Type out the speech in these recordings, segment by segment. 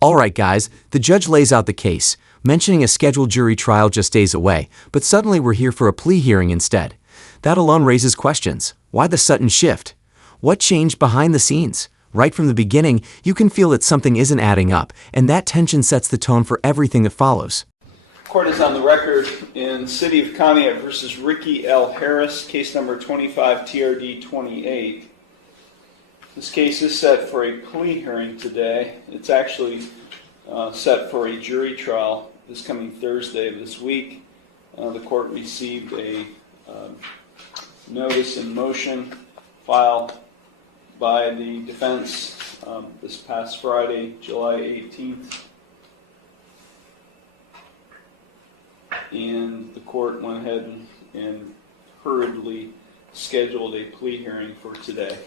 All right, guys, the judge lays out the case, mentioning a scheduled jury trial just days away, but suddenly we're here for a plea hearing instead. That alone raises questions. Why the sudden shift? What changed behind the scenes? Right from the beginning, you can feel that something isn't adding up, and that tension sets the tone for everything that follows. Court is on the record in City of Conneaut versus Ricky L. Harris, case number 25 TRD 28. This case is set for a plea hearing today. It's actually set for a jury trial this coming Thursday of this week. The court received a notice in motion filed by the defense this past Friday, July 18th. And the court went ahead and hurriedly scheduled a plea hearing for today.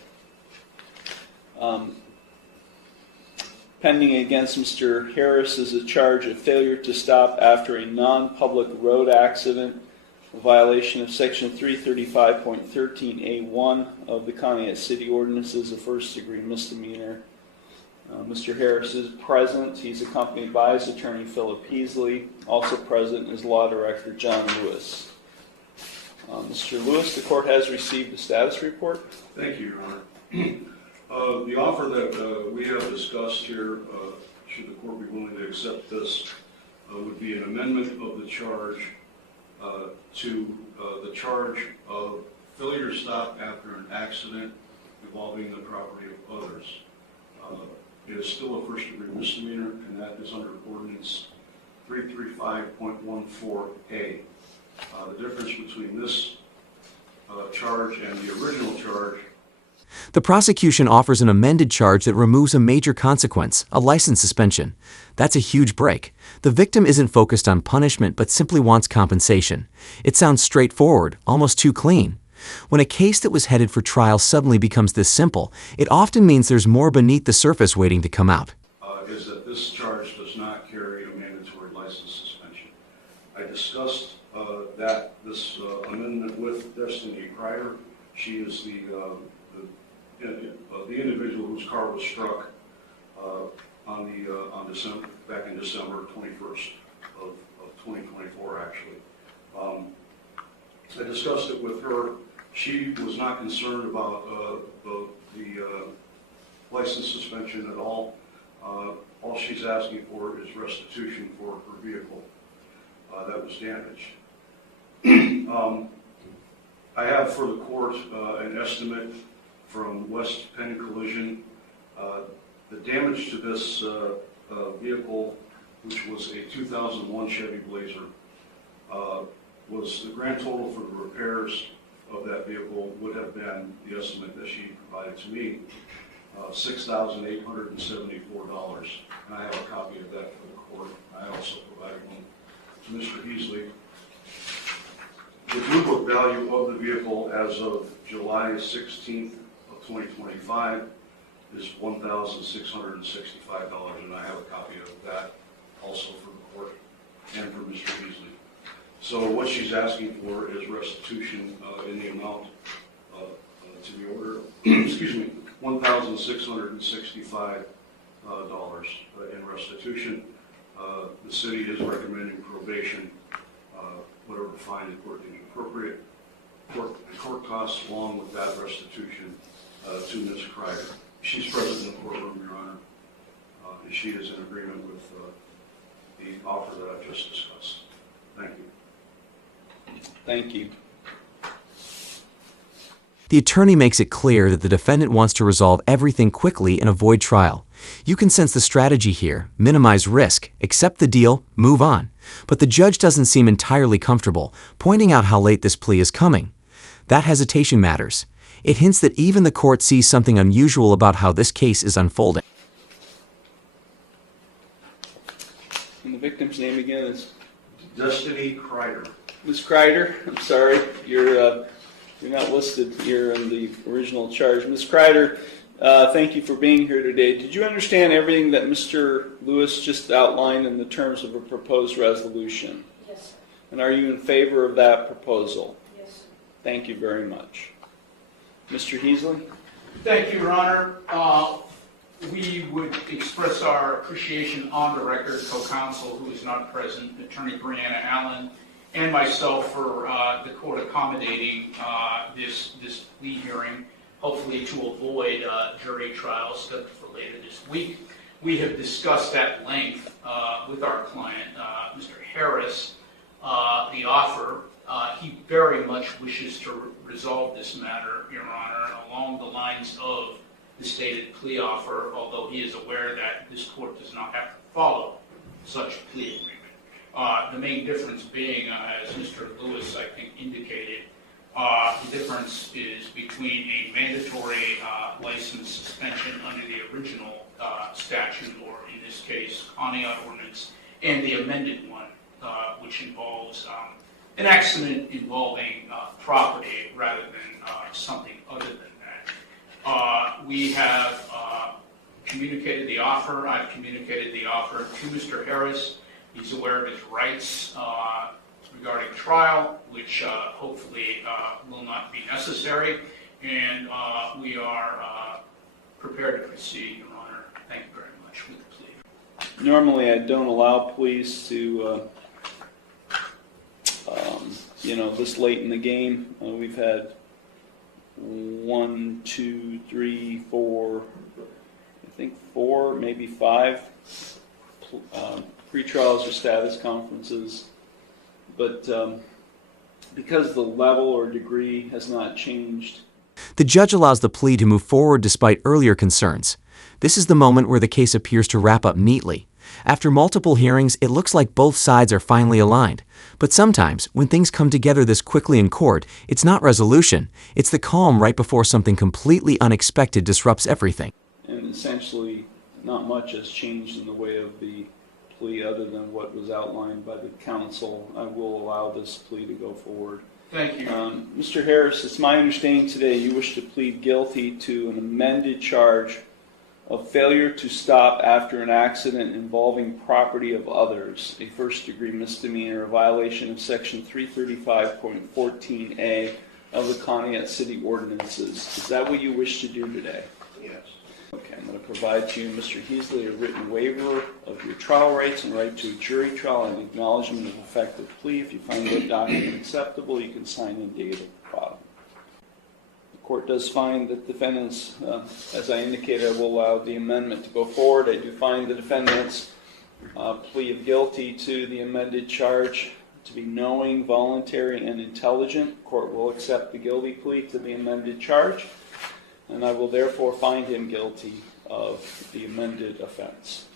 Pending against Mr. Harris is a charge of failure to stop after a non-public road accident, a violation of Section 335.13A1 of the Conneaut City Ordinances, a first-degree misdemeanor. Mr. Harris is present. He's accompanied by his attorney, Philip Heasley. Also present is Law Director John Lewis. Mr. Lewis, the court has received a status report. Thank you, Your Honor. The offer that we have discussed here, should the court be willing to accept this, would be an amendment of the charge to the charge of failure to stop after an accident involving the property of others. It is still a first-degree misdemeanor, and that is under Ordinance 335.14A. The difference between this charge and the original charge. The prosecution offers an amended charge that removes a major consequence, a license suspension. That's a huge break. The victim isn't focused on punishment but simply wants compensation. It sounds straightforward, almost too clean. When a case that was headed for trial suddenly becomes this simple, it often means there's more beneath the surface waiting to come out. Is that this charge does not carry a mandatory license suspension. I discussed this amendment with Destiny Crider. She is the individual whose car was struck back in December 21st of 2024, actually. I discussed it with her. She was not concerned about the license suspension at all. All she's asking for is restitution for her vehicle that was damaged. I have for the court an estimate from West Penn Collision. The damage to this vehicle, which was a 2001 Chevy Blazer, was the grand total for the repairs of that vehicle would have been, the estimate that she provided to me, $6,874. And I have a copy of that for the court. I also provided one to Mr. Heasley. The Blue Book value of the vehicle as of July 16th of 2025 is $1,665, and I have a copy of that also for the court and for Mr. Heasley. So what she's asking for is restitution in the amount to the order, excuse me, $1,665 in restitution. The city is recommending probation, whatever fine the court deems appropriate. Court costs along with that restitution to Ms. Crider. She's present in the courtroom, Your Honor, and she is in agreement with the offer that I've just discussed. Thank you. Thank you. The attorney makes it clear that the defendant wants to resolve everything quickly and avoid trial. You can sense the strategy here: minimize risk, accept the deal, move on. But the judge doesn't seem entirely comfortable, pointing out how late this plea is coming. That hesitation matters. It hints that even the court sees something unusual about how this case is unfolding. And the victim's name again is? Destiny Crider. Ms. Crider, I'm sorry, you're not listed here in the original charge. Ms. Crider, thank you for being here today. Did you understand everything that Mr. Lewis just outlined in the terms of a proposed resolution? Yes. And are you in favor of that proposal? Yes. Thank you very much. Mr. Heasley? Thank you, Your Honor. We would express our appreciation on the record, co-counsel who is not present, Attorney Brianna Allen, and myself for the court accommodating this plea hearing, hopefully to avoid jury trial scheduled for later this week. We have discussed at length with our client, Mr. Harris, the offer. He very much wishes to resolve this matter, Your Honor, along the lines of the stated plea offer, although he is aware that this court does not have to follow such a plea agreement. The main difference being, as Mr. Lewis, I think, indicated, the difference is between a mandatory license suspension under the original statute, or in this case, Conneaut ordinance, and the amended one, which involves an accident involving property rather than something other than that. We have communicated the offer. I've communicated the offer to Mr. Harris. He's aware of his rights regarding trial, which hopefully will not be necessary, and we are prepared to proceed, Your Honor. Thank you very much with the plea. Normally, I don't allow pleas to, this late in the game. We've had 1, 2, 3, 4, I think 4, maybe 5 pre-trials or status conferences. But because the level or degree has not changed. The judge allows the plea to move forward despite earlier concerns. This is the moment where the case appears to wrap up neatly. After multiple hearings, it looks like both sides are finally aligned. But sometimes, when things come together this quickly in court, it's not resolution. It's the calm right before something completely unexpected disrupts everything. And essentially, not much has changed in the way of the plea other than what was outlined by the counsel. I will allow this plea to go forward. Thank you. Mr. Harris, it's my understanding today you wish to plead guilty to an amended charge of failure to stop after an accident involving property of others, a first-degree misdemeanor, a violation of Section 335.14a of the Conneaut City Ordinances. Is that what you wish to do today? Yes. Okay, I'm going to provide to you, Mr. Heasley, a written waiver of your trial rights and right to a jury trial and acknowledgement of effective plea. If you find that document acceptable, you can sign and date at the bottom. The court does find that defendants, as I indicated, I will allow the amendment to go forward. I do find the defendant's plea of guilty to the amended charge to be knowing, voluntary, and intelligent. The court will accept the guilty plea to the amended charge, and I will therefore find him guilty of the amended offense.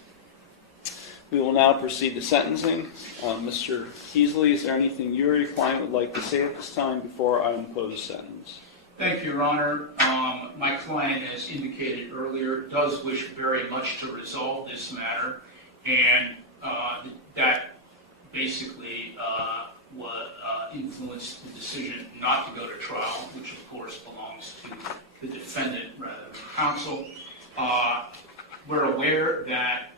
We will now proceed to sentencing. Mr. Heasley, is there anything you or your client would like to say at this time before I impose sentence? Thank you, Your Honor. My client, as indicated earlier, does wish very much to resolve this matter, and that basically what influenced the decision not to go to trial, which of course belongs to the defendant rather than counsel. We're aware that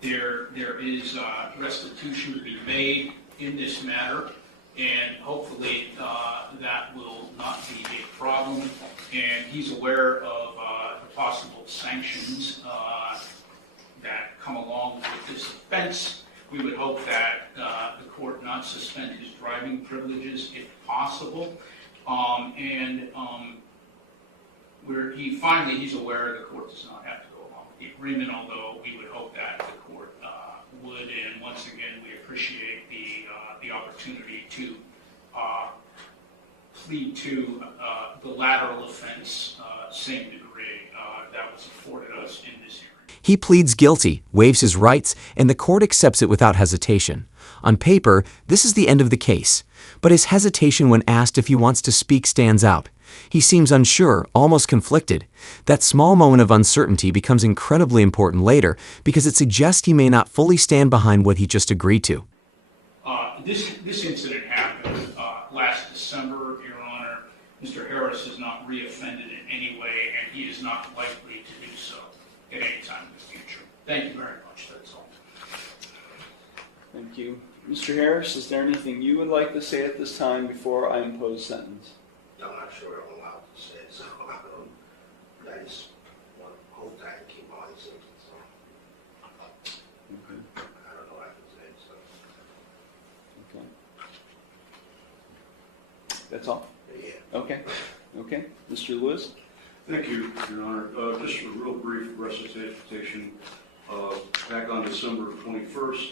there is restitution to be made in this matter, and hopefully that will not be a problem. And he's aware of the possible sanctions that come along with this offense. We would hope that the court not suspend his driving privileges if possible. He's aware the court does not have to go along with the agreement, although we would hope that the court would. And once again, we appreciate the opportunity to plead to the lateral offense, same degree that was afforded us in this hearing. He pleads guilty, waives his rights, and the court accepts it without hesitation. On paper, this is the end of the case, but his hesitation when asked if he wants to speak stands out. He seems unsure, almost conflicted. That small moment of uncertainty becomes incredibly important later because it suggests he may not fully stand behind what he just agreed to. This incident happened last December, Your Honor. Mr. Harris is not reoffended in any way, and he is not likely to do so at any time in the future. Thank you very much. That's all. Thank you. Mr. Harris, is there anything you would like to say at this time before I impose sentence? I'm not sure I'm allowed to say it, so I just want That's all? Yeah. Okay. Okay. Mr. Lewis? Thank you, Your Honor. Just a real brief recitation. Back on December 21st,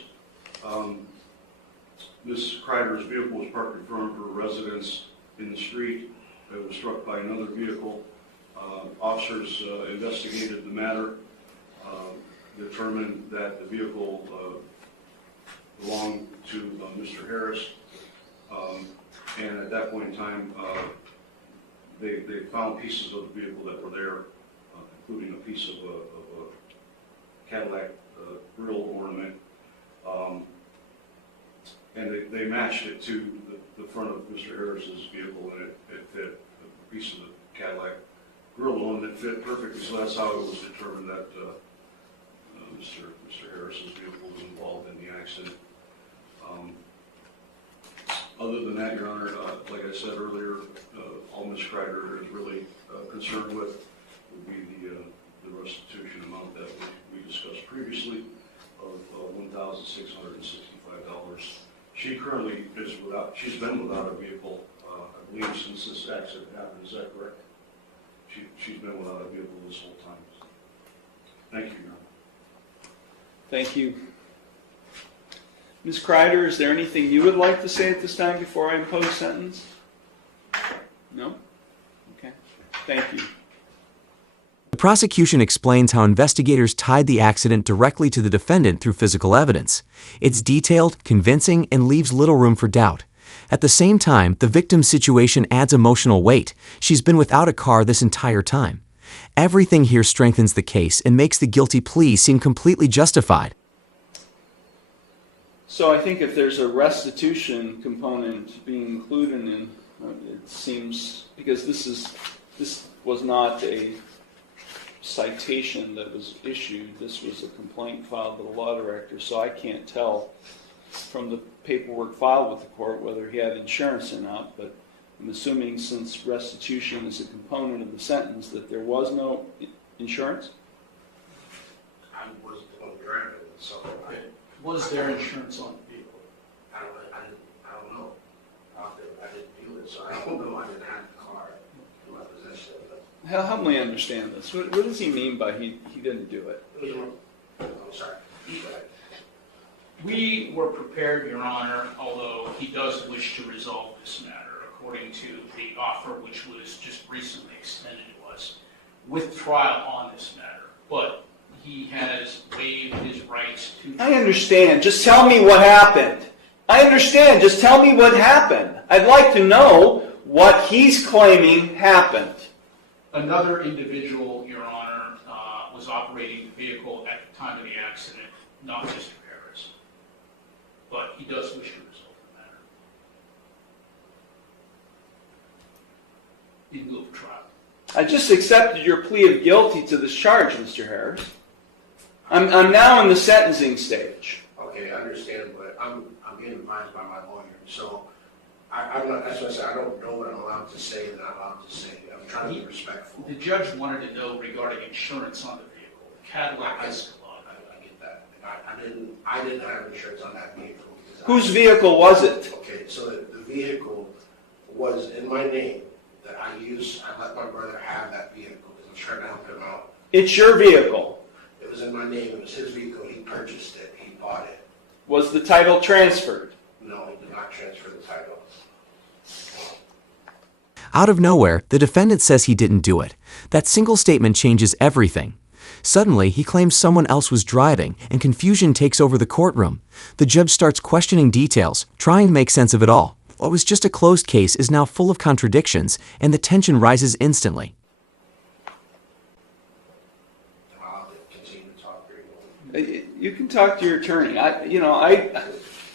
Ms. Kreider's vehicle was parked in front of her residence in the street. It was struck by another vehicle. Officers investigated the matter, determined that the vehicle belonged to Mr. Harris, and at that point in time, they found pieces of the vehicle that were there, including a piece of a Cadillac grill ornament, and they matched it to the front of Mr. Harris's vehicle, and it fit. A piece of the Cadillac grill ornament fit perfectly, so that's how it was determined that Mr. Harris's vehicle was involved in the accident. Other than that, Your Honor, like I said earlier, all Ms. Kreider is really concerned with would be the restitution amount that we discussed previously of $1,665. She currently is she's been without a vehicle, I believe, since this accident happened. Is that correct? She's been without a vehicle this whole time. Thank you, Your Honor. Thank you. Ms. Kreider, is there anything you would like to say at this time before I impose sentence? No? Okay. Thank you. The prosecution explains how investigators tied the accident directly to the defendant through physical evidence. It's detailed, convincing, and leaves little room for doubt. At the same time, the victim's situation adds emotional weight. She's been without a car this entire time. Everything here strengthens the case and makes the guilty plea seem completely justified. So I think if there's a restitution component being included in, it seems, because this was not a citation that was issued, this was a complaint filed with the law director, so I can't tell from the paperwork filed with the court whether he had insurance or not, but I'm assuming since restitution is a component of the sentence that there was no insurance? I wasn't the one driving it, so Was there insurance on the vehicle? I don't know. I didn't do it, so I don't know. I didn't have the car in my possession. Help me understand this. What does he mean by he didn't do it? I'm sorry. We were prepared, Your Honor, although he does wish to resolve this matter, according to the offer which was just recently extended to us, with trial on this matter. But he has waived his rights to... I understand. Just tell me what happened. I understand. Just tell me what happened. I'd like to know what he's claiming happened. Another individual, Your Honor, was operating the vehicle at the time of the accident, not Mr. Harris. But he does wish to resolve the matter in lieu of trial. I just accepted your plea of guilty to this charge, Mr. Harris. I'm now in the sentencing stage. Okay, I understand, but I'm getting advised by my lawyer, so I'm not. That's what I said. I don't know what I'm allowed to say and not allowed to say. I'm trying to be respectful. The judge wanted to know regarding insurance on the vehicle, Cadillac Escalade. I get that. I didn't have insurance on that vehicle. Whose vehicle was it? Okay, so the vehicle was in my name that I used. I let my brother have that vehicle because I'm trying to help him out. It's your vehicle. It was in my name. It was his vehicle. He purchased it. He bought it. Was the title transferred? No, he did not transfer the title. Out of nowhere, the defendant says he didn't do it. That single statement changes everything. Suddenly, he claims someone else was driving, and confusion takes over the courtroom. The judge starts questioning details, trying to make sense of it all. What was just a closed case is now full of contradictions, and the tension rises instantly. I'll continue to talk very well. You can talk to your attorney.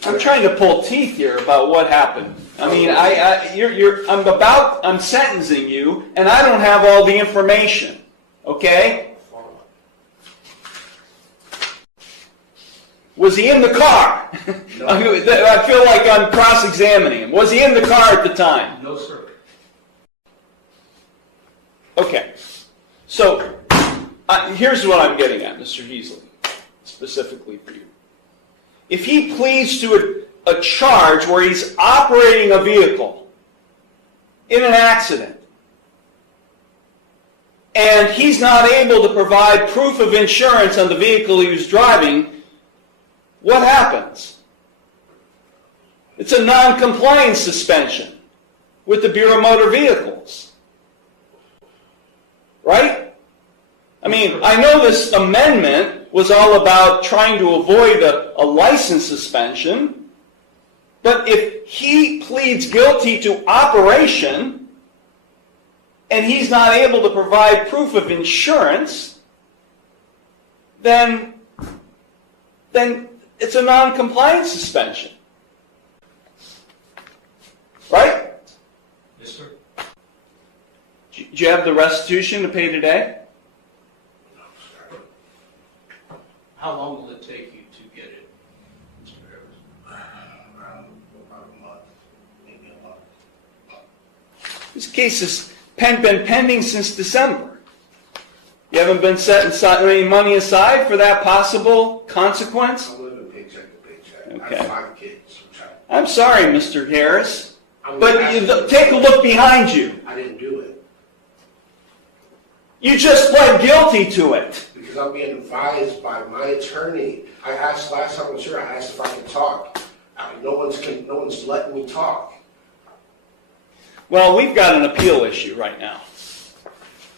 I'm trying to pull teeth here about what happened. I mean, I'm sentencing you, and I don't have all the information. Okay? Was he in the car? No. I feel like I'm cross-examining him. Was he in the car at the time? No, sir. Okay. So, here's what I'm getting at, Mr. Heasley, specifically for you. If he pleads to a charge where he's operating a vehicle, in an accident, and he's not able to provide proof of insurance on the vehicle he was driving, what happens? It's a non-compliance suspension with the Bureau of Motor Vehicles. Right? I mean, I know this amendment was all about trying to avoid a license suspension, but if he pleads guilty to operation and he's not able to provide proof of insurance, then it's a non-compliance suspension. Right? Yes, sir. Do you have the restitution to pay today? How long will it take you to get it, Mr. Harris? Around about a month, maybe a month. This case has been pending since December. You haven't been setting any money aside for that possible consequence? I'm living paycheck to paycheck. Okay. I have 5 kids. I'm sorry, Mr. Harris, I'm but take a look behind you. I didn't do it You just pled guilty to it. because I'm being advised by my attorney. I asked last time I was here, I asked if I could talk. No one's letting me talk. Well, we've got an appeal issue right now.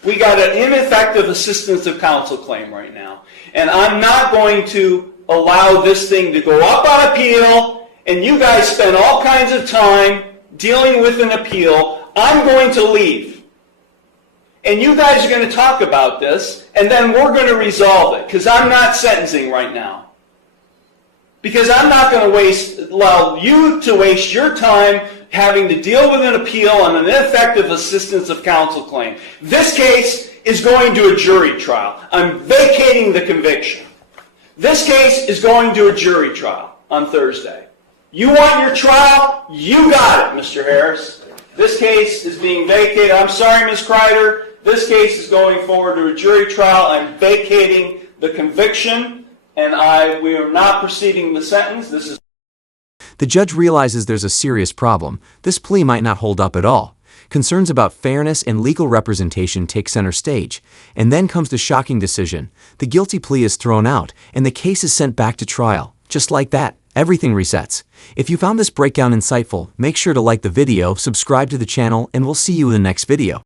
We got an ineffective assistance of counsel claim right now. And I'm not going to allow this thing to go up on appeal, and you guys spend all kinds of time dealing with an appeal. I'm going to leave. And you guys are going to talk about this, and then we're going to resolve it, because I'm not sentencing right now. Because I'm not going to allow you to waste your time having to deal with an appeal on an ineffective assistance of counsel claim. This case is going to a jury trial. I'm vacating the conviction. This case is going to a jury trial on Thursday. You want your trial? You got it, Mr. Harris. This case is being vacated. I'm sorry, Ms. Kreider. This case is going forward to a jury trial. I'm vacating the conviction, and we are not proceeding the sentence. This is. The judge realizes there's a serious problem. This plea might not hold up at all. Concerns about fairness and legal representation take center stage. And then comes the shocking decision. The guilty plea is thrown out, and the case is sent back to trial. Just like that, everything resets. If you found this breakdown insightful, make sure to like the video, subscribe to the channel, and we'll see you in the next video.